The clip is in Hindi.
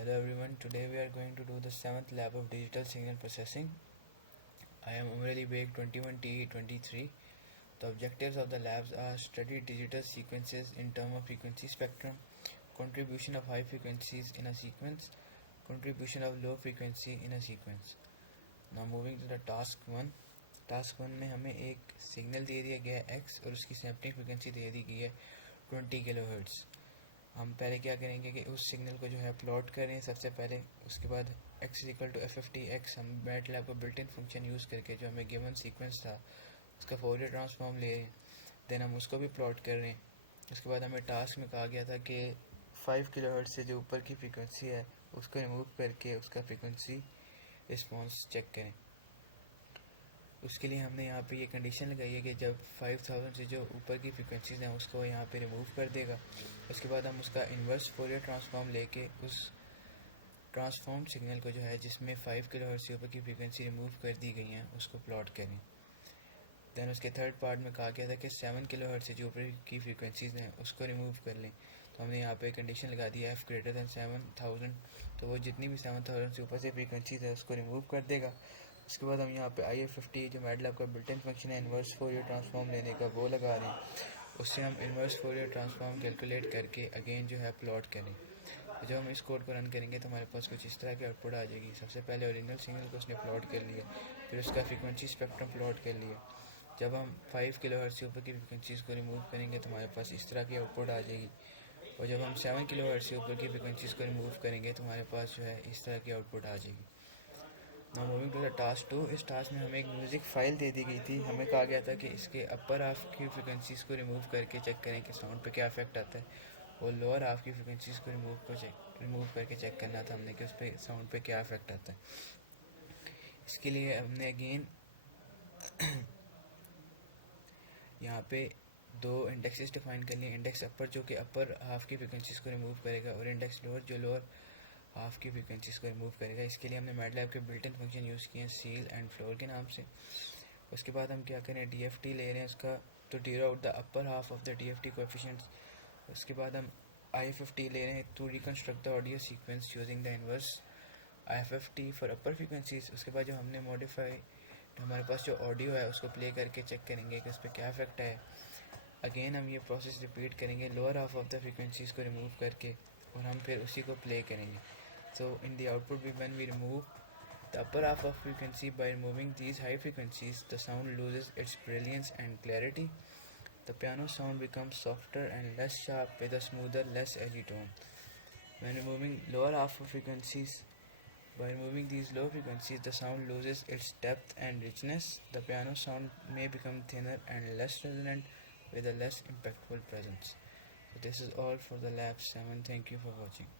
Hello everyone, today we are going to do the 7th lab of digital signal processing. I am Umar Ali Beg 21TE23. The objectives of the labs are study digital sequences in terms of frequency spectrum, contribution of high frequencies in a sequence, contribution of low frequency in a sequence. Now moving to the task 1. Task 1 में हमें एक सिग्नल दे दिया गया है x और उसकी सैम्पलिंग फ्रीक्वेंसी दे दी गई है 20 किलोहर्ट्ज़। हम पहले क्या करेंगे कि उस सिग्नल को जो है प्लॉट करें सबसे पहले, उसके बाद x इक्वल टू f(x) हम मैटलैब का बिल्ट इन फंक्शन यूज़ करके जो हमें गिवन सीक्वेंस था उसका फोरियर ट्रांसफॉर्म ले रहे हैं, देन हम उसको भी प्लॉट कर रहे हैं। उसके बाद हमें टास्क में कहा गया था कि 5 किलोहर्ट्ज़ से जो ऊपर की फ्रीक्वेंसी है उसको रिमूव करके उसका फ्रीक्वेंसी रिस्पॉन्स चेक करें। उसके लिए हमने यहाँ पे ये कंडीशन लगाई है कि जब 5000 से जो ऊपर की फ्रीक्वेंसीज़ हैं उसको यहाँ पे रिमूव कर देगा। उसके बाद हम उसका इन्वर्स फोरियर ट्रांसफॉर्म लेके उस ट्रांसफॉर्म सिग्नल को जो है जिसमें 5 किलोहर्ट्ज़ से ऊपर की फ्रीक्वेंसी रिमूव कर दी गई हैं उसको प्लॉट करें। दैन उसके थर्ड पार्ट में कहा गया था कि 7 किलोहर्ट्ज़ से जो ऊपर की फ्रीक्वेंसीज़ हैं उसको रिमूव कर लें। तो हमने यहाँ पे कंडीशन लगा दी है f>7,000, तो वो जितनी भी 7,000 से ऊपर से फ्रीक्वेंसीज़ है उसको रिमूव कर देगा। उसके बाद हम यहाँ पे IF50 जो मैटलैब का बिल्ट इन फंक्शन है इन्वर्स फोरियर ट्रांसफॉर्म लेने का वो लगा रहे हैं। उससे हम इन्वर्स फोरियर ट्रांसफॉर्म कैलकुलेट करके अगेन जो है प्लॉट करें। तो जब हम इस कोड को रन करेंगे तो हमारे पास कुछ इस तरह की आउटपुट आ जाएगी। सबसे पहले ओरिजिनल सिग्नल को उसने प्लॉट कर लिया, फिर उसका फ्रीक्वेंसी स्पेक्ट्रम प्लॉट कर लिया। जब हम 5 किलोहर्ट्ज़ से ऊपर की फ्रीक्वेंसीज़ को रिमूव करेंगे तो हमारे पास इस तरह की आउटपुट आ जाएगी, और जब हम 7 किलोहर्ट्ज़ से ऊपर की फ्रीक्वेंसीज़ को रिमूव करेंगे तो हमारे पास जो है इस तरह की आउटपुट आ जाएगी। Now moving to the task 2। इस टास्क में हमें एक म्यूज़िक फ़ाइल दे दी गई थी। हमें कहा गया था कि इसके अपर हाफ की फ्रीक्वेंसीज़ को रिमूव करके चेक करें कि साउंड पे क्या इफेक्ट आता है, और लोअर हाफ की फ्रीक्वेंसीज़ को रिमूव करके चेक करना था हमने कि उस पर साउंड पे क्या इफेक्ट आता है। इसके लिए हमने अगेन यहाँ पे दो इंडेक्सेस डिफाइन कर लिए। इंडेक्स अपर जो कि अपर हाफ की फ्रीक्वेंसीज़ को रिमूव करेगा, और इंडेक्स लोअर जो लोअर हाफ की फ्रीक्वेंसीज़ को रिमूव करेगा। इसके लिए हमने मैटलैब के बिल्ट इन फंक्शन यूज़ किए हैं सील एंड फ्लोर के नाम से। उसके बाद हम क्या करें, DFT ले रहे हैं उसका to zero out the upper half of the DFT coefficients. उसके बाद हम IF50 ले रहे हैं to reconstruct the audio sequence using the inverse IF50 for upper frequencies. उसके बाद जो हमने मॉडिफाई हमारे पास जो ऑडियो है उसको प्ले करके चेक करेंगे कि उस पर क्या इफेक्ट है। अगेन हम ये प्रोसेस रिपीट करेंगे lower half of the frequencies को रिमूव करके, और हम फिर उसी को प्ले करेंगे। So in the output when we remove the upper half of frequency by removing these high frequencies, the sound loses its brilliance and clarity. The piano sound becomes softer and less sharp with a smoother, less edgy tone. When removing lower half of frequencies, by removing these low frequencies, the sound loses its depth and richness. The piano sound may become thinner and less resonant with a less impactful presence. So this is all for the lab 7. Thank you for watching.